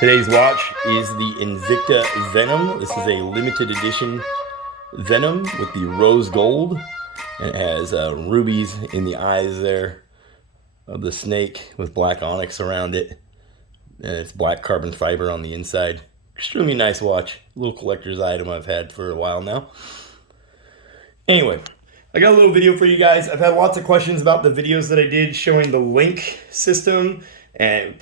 Today's watch is the Invicta Venom. This is a limited edition Venom with the rose gold. And it has rubies in the eyes there of the snake with black onyx around it. And it's black carbon fiber on the inside. Extremely nice watch. A little collector's item I've had for a while now. Anyway, I got a little video for you guys. I've had lots of questions about the videos that I did showing the LinQ system and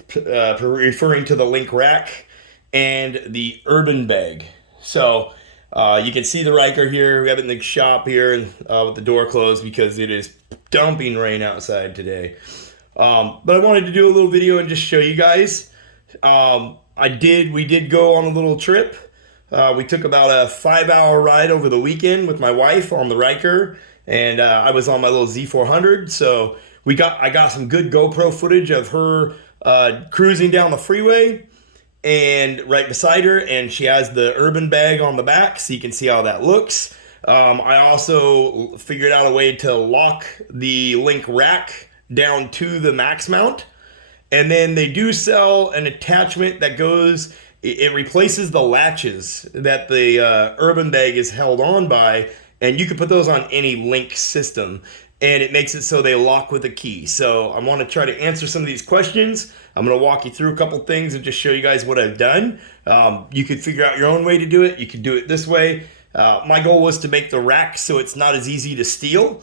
referring to the LinQ rack and the urban bag. So you can see the RYKER here. We have it in the shop here with the door closed because it is dumping rain outside today. But I wanted to do a little video and just show you guys. We did go on a little trip. We took about a 5-hour ride over the weekend with my wife on the RYKER, and I was on my little Z400. So I got some good GoPro footage of her cruising down the freeway and right beside her, and she has the urban bag on the back, so you can see how that looks. I also figured out a way to lock the LinQ rack down to the max mount, and then they do sell an attachment that goes, it replaces the latches that the urban bag is held on by, and you can put those on any LinQ system, and it makes it so they lock with a key. So I want to try to answer some of these questions. I'm going to walk you through a couple things and just show you guys what I've done. You could figure out your own way to do it. You could do it this way. My goal was to make the rack so it's not as easy to steal,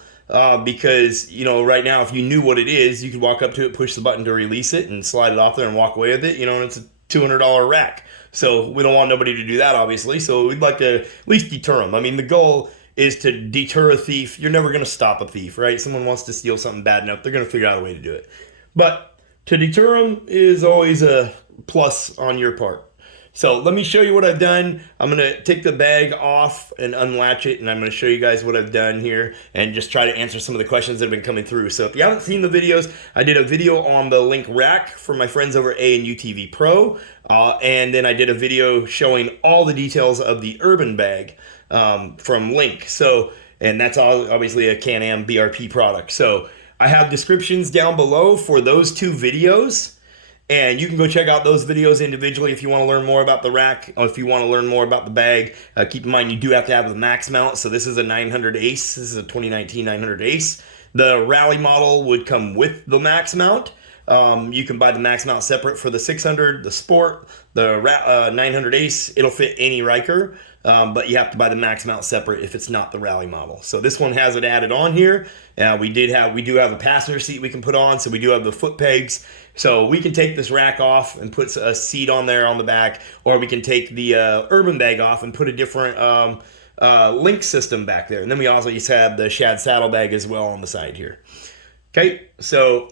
because, you know, right now, if you knew what it is, you could walk up to it, push the button to release it, and slide it off there and walk away with it, you know, and it's a $200 rack. So we don't want nobody to do that, obviously. So we'd like to at least deter them. I mean, the goal is to deter a thief. You're never going to stop a thief, right? Someone wants to steal something bad enough, they're going to figure out a way to do it. But to deter them is always a plus on your part. So let me show you what I've done. I'm going to take the bag off and unlatch it, and I'm going to show you guys what I've done here and just try to answer some of the questions that have been coming through. So if you haven't seen the videos, I did a video on the LinQ rack for my friends over at A&U TV Pro, and then I did a video showing all the details of the urban bag from LinQ. So, and that's obviously a Can-Am BRP product. So I have descriptions down below for those two videos, and you can go check out those videos individually if you want to learn more about the rack or if you want to learn more about the bag. Keep in mind, you do have to have the max mount. So this is a 900 Ace. This is a 2019 900 Ace. The rally model would come with the max mount. You can buy the max mount separate for the 600, the Sport, the 900 Ace. It'll fit any RYKER, but you have to buy the max mount separate if it's not the rally model. So this one has it added on here. We do have a passenger seat we can put on, so we do have the foot pegs. So we can take this rack off and put a seat on there on the back, or we can take the urban bag off and put a different LinQ system back there. And then we also just have the Shad saddlebag as well on the side here. Okay, so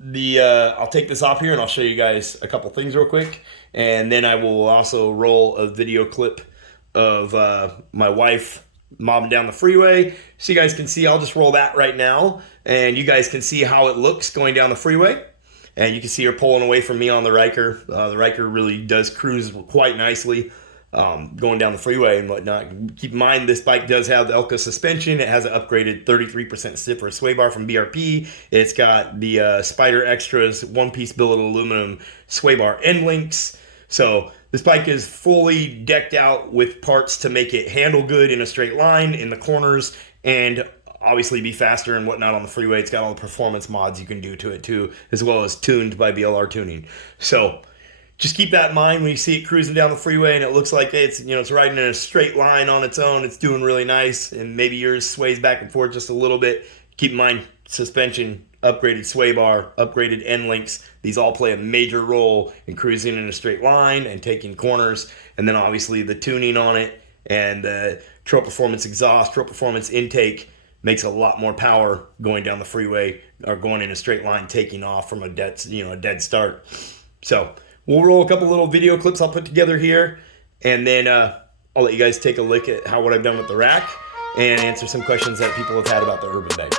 I'll take this off here and I'll show you guys a couple things real quick, and then I will also roll a video clip of my wife mobbing down the freeway so you guys can see. I'll just roll that right now, and you guys can see how it looks going down the freeway, and you can see her pulling away from me on the RYKER. The RYKER really does cruise quite nicely going down the freeway and whatnot. Keep in mind, this bike does have the Elka suspension. It has an upgraded 33% stiffer sway bar from BRP. It's got the Spider Extras one-piece billet aluminum sway bar end links. So this bike is fully decked out with parts to make it handle good in a straight line in the corners and obviously be faster and whatnot on the freeway. It's got all the performance mods you can do to it too, as well as tuned by BLR Tuning. So just keep that in mind when you see it cruising down the freeway and it looks like it's riding in a straight line on its own. It's doing really nice, and maybe yours sways back and forth just a little bit. Keep in mind, suspension, upgraded sway bar, upgraded end links. These all play a major role in cruising in a straight line and taking corners. And then obviously the tuning on it and the Trail Performance exhaust, Trail Performance intake makes a lot more power going down the freeway or going in a straight line, taking off from a dead start. So we'll roll a couple little video clips I'll put together here, and then I'll let you guys take a look at what I've done with the rack and answer some questions that people have had about the urban bag.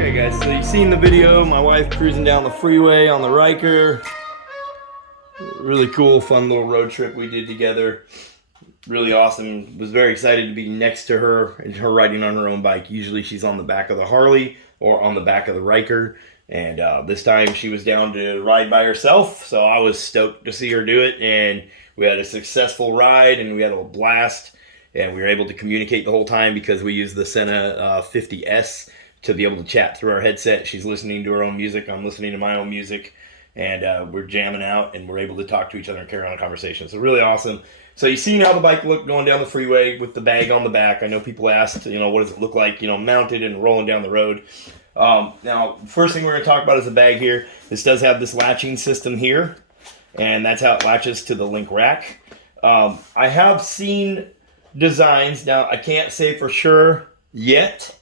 Okay guys, so you've seen the video, my wife cruising down the freeway on the RYKER. Really cool, fun little road trip we did together. Really awesome. Was very excited to be next to her and her riding on her own bike. Usually she's on the back of the Harley or on the back of the RYKER. And this time she was down to ride by herself. So I was stoked to see her do it. And we had a successful ride and we had a blast. And we were able to communicate the whole time because we used the Sena 50S to be able to chat through our headset. She's listening to her own music. I'm listening to my own music. And we're jamming out and we're able to talk to each other and carry on a conversation. So really awesome. So you seen how the bike looked going down the freeway with the bag on the back. I know people asked, what does it look like, mounted and rolling down the road. Now, first thing we're going to talk about is the bag here. This does have this latching system here, and that's how it latches to the LinQ rack. I have seen designs. Now, I can't say for sure yet,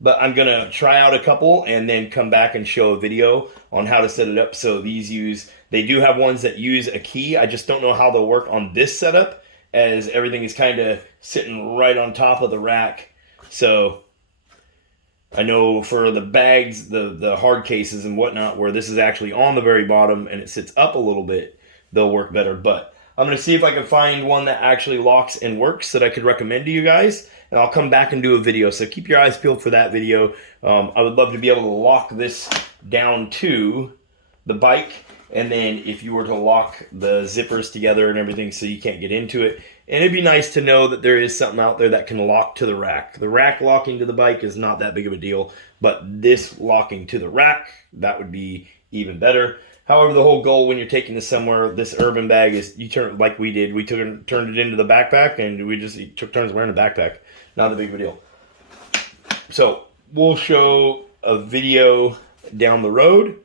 but I'm going to try out a couple and then come back and show a video on how to set it up. So they do have ones that use a key. I just don't know how they'll work on this setup, as everything is kind of sitting right on top of the rack. So I know for the bags, the hard cases and whatnot, where this is actually on the very bottom and it sits up a little bit, they'll work better. But I'm going to see if I can find one that actually locks and works that I could recommend to you guys. And I'll come back and do a video. So keep your eyes peeled for that video. I would love to be able to lock this down to the bike. And then if you were to lock the zippers together and everything so you can't get into it. And it'd be nice to know that there is something out there that can lock to the rack. The rack locking to the bike is not that big of a deal. But this locking to the rack, that would be even better. However, the whole goal when you're taking this somewhere, this urban bag is you turn like we did. We turned it into the backpack and we just took turns wearing the backpack. Not a big of a deal. So we'll show a video down the road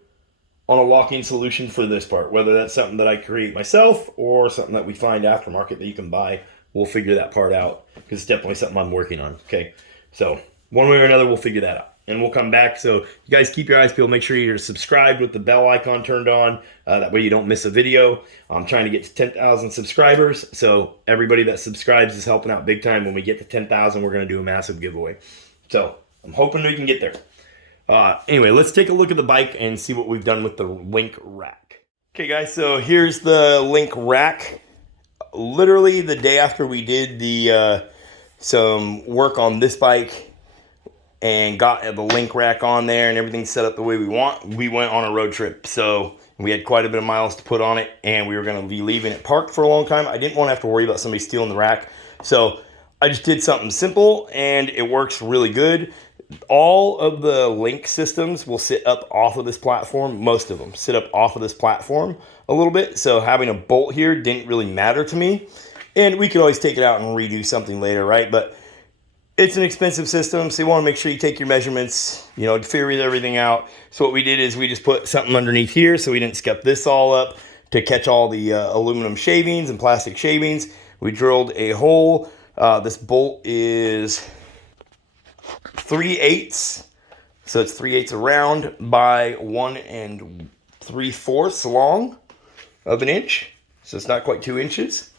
on a locking solution for this part. Whether that's something that I create myself or something that we find aftermarket that you can buy, we'll figure that part out because it's definitely something I'm working on. Okay, so one way or another, we'll figure that out. And we'll come back. So you guys keep your eyes peeled. Make sure you're subscribed with the bell icon turned on. That way you don't miss a video. I'm trying to get to 10,000 subscribers. So everybody that subscribes is helping out big time. When we get to 10,000, we're going to do a massive giveaway. So I'm hoping we can get there. Anyway, let's take a look at the bike and see what we've done with the LinQ rack. Okay, guys, so here's the LinQ rack. Literally the day after we did the some work on this bike and got the LinQ rack on there and everything set up the way we want, we went on a road trip. So we had quite a bit of miles to put on it, and we were going to be leaving it parked for a long time. I didn't want to have to worry about somebody stealing the rack. So I just did something simple, and it works really good. All of the LinQ systems will sit up off of this platform. Most of them sit up off of this platform a little bit. So having a bolt here didn't really matter to me. And we could always take it out and redo something later, right? But it's an expensive system, so you want to make sure you take your measurements, figure everything out. So what we did is we just put something underneath here so we didn't scuff this all up to catch all the aluminum shavings and plastic shavings. We drilled a hole. This bolt is 3/8, so it's 3/8 around by 1 3/4 long of an inch. So it's not quite 2 inches.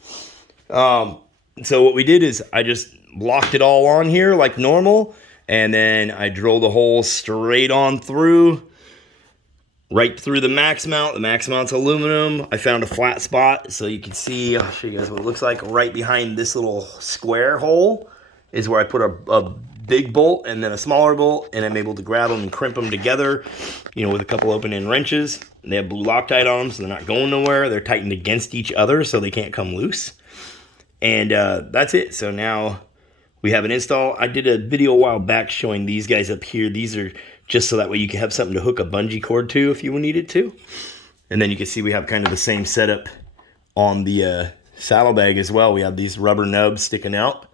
So what we did is I just locked it all on here like normal, and then I drilled a hole straight on through, right through the max mount. The max mount's aluminum. I found a flat spot so you can see, I'll show you guys what it looks like. Right behind this little square hole is where I put a big bolt and then a smaller bolt, and I'm able to grab them and crimp them together, with a couple open end wrenches. They have blue Loctite on them, so they're not going nowhere. They're tightened against each other so they can't come loose. And that's it. So now we have an install. I did a video a while back showing these guys up here. These are just so that way you can have something to hook a bungee cord to if you needed to. And then you can see we have kind of the same setup on the saddlebag as well. We have these rubber nubs sticking out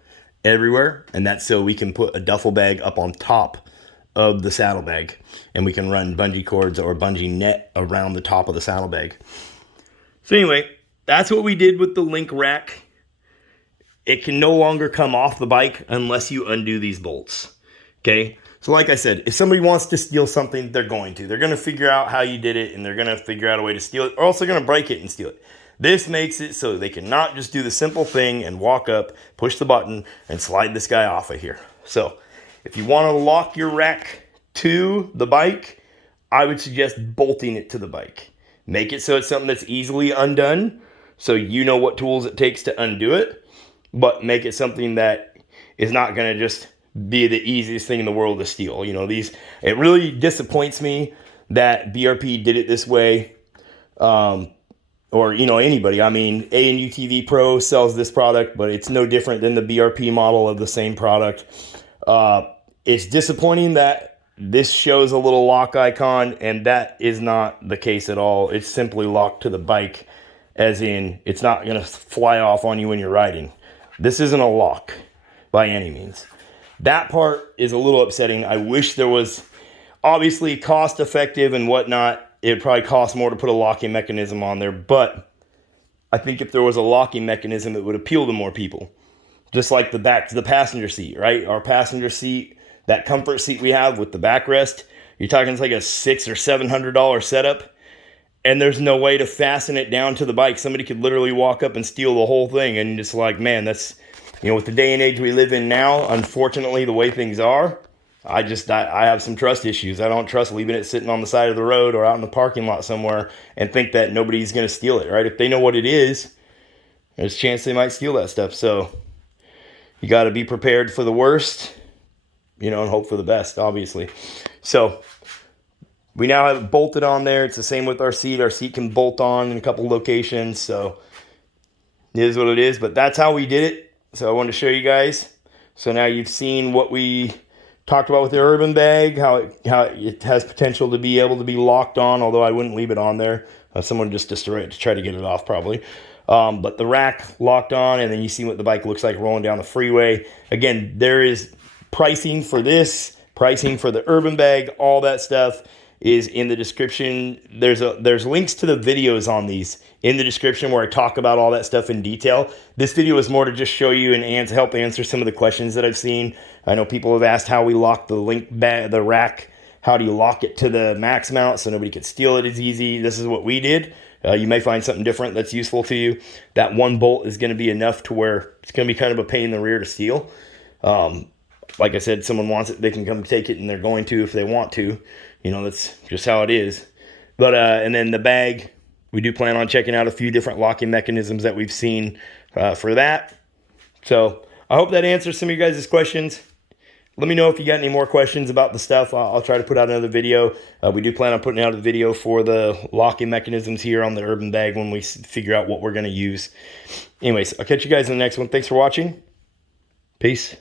everywhere. And that's so we can put a duffel bag up on top of the saddlebag. And we can run bungee cords or bungee net around the top of the saddlebag. So anyway, that's what we did with the LinQ rack. It can no longer come off the bike unless you undo these bolts, okay? So like I said, if somebody wants to steal something, they're going to. They're going to figure out how you did it, and they're going to figure out a way to steal it, or else they're going to break it and steal it. This makes it so they cannot just do the simple thing and walk up, push the button, and slide this guy off of here. So if you want to lock your rack to the bike, I would suggest bolting it to the bike. Make it so it's something that's easily undone, so you know what tools it takes to undo it, but make it something that is not going to just be the easiest thing in the world to steal. You know, it really disappoints me that BRP did it this way, or, you know, anybody. I mean, ANUTV Pro sells this product, but it's no different than the BRP model of the same product. It's disappointing that this shows a little lock icon, and that is not the case at all. It's simply locked to the bike, as in it's not going to fly off on you when you're riding. This isn't a lock by any means. That part is a little upsetting. I wish there was, obviously cost effective and whatnot. It'd probably cost more to put a locking mechanism on there, but I think if there was a locking mechanism, it would appeal to more people. Just like the passenger seat, right? Our passenger seat, that comfort seat we have with the backrest, you're talking it's like a $600 or $700 setup, and there's no way to fasten it down to the bike. Somebody could literally walk up and steal the whole thing, and it's like, man, that's, you know, with the day and age we live in now, unfortunately, the way things are, I have some trust issues. I don't trust leaving it sitting on the side of the road or out in the parking lot somewhere and think that nobody's going to steal it, right? If they know what it is, there's a chance they might steal that stuff. So you got to be prepared for the worst, you know, and hope for the best, obviously. So we now have it bolted on there. It's the same with our seat. Our seat can bolt on in a couple locations. So it is what it is, but that's how we did it. So I wanted to show you guys. So now you've seen what we talked about with the urban bag, how it has potential to be able to be locked on, although I wouldn't leave it on there. Someone just destroyed it to try to get it off probably. But the rack locked on, and then you see what the bike looks like rolling down the freeway. Again, there is pricing for this, pricing for the urban bag, all that stuff is in the description. There's links to the videos on these in the description where I talk about all that stuff in detail. This video is more to just show you and help answer some of the questions that I've seen. I know people have asked how we lock the rack. How do you lock it to the max mount so nobody could steal it as easy? This is what we did. You may find something different that's useful to you. That one bolt is going to be enough to where it's going to be kind of a pain in the rear to steal. Like I said, someone wants it, they can come take it, and they're going to if they want to. You know, that's just how it is. But and then the bag, we do plan on checking out a few different locking mechanisms that we've seen for that. So I hope that answers some of you guys' questions. Let me know if you got any more questions about the stuff. I'll try to put out another video. We do plan on putting out a video for the locking mechanisms here on the urban bag when we figure out what we're going to use. Anyways, I'll catch you guys in the next one. Thanks for watching. Peace.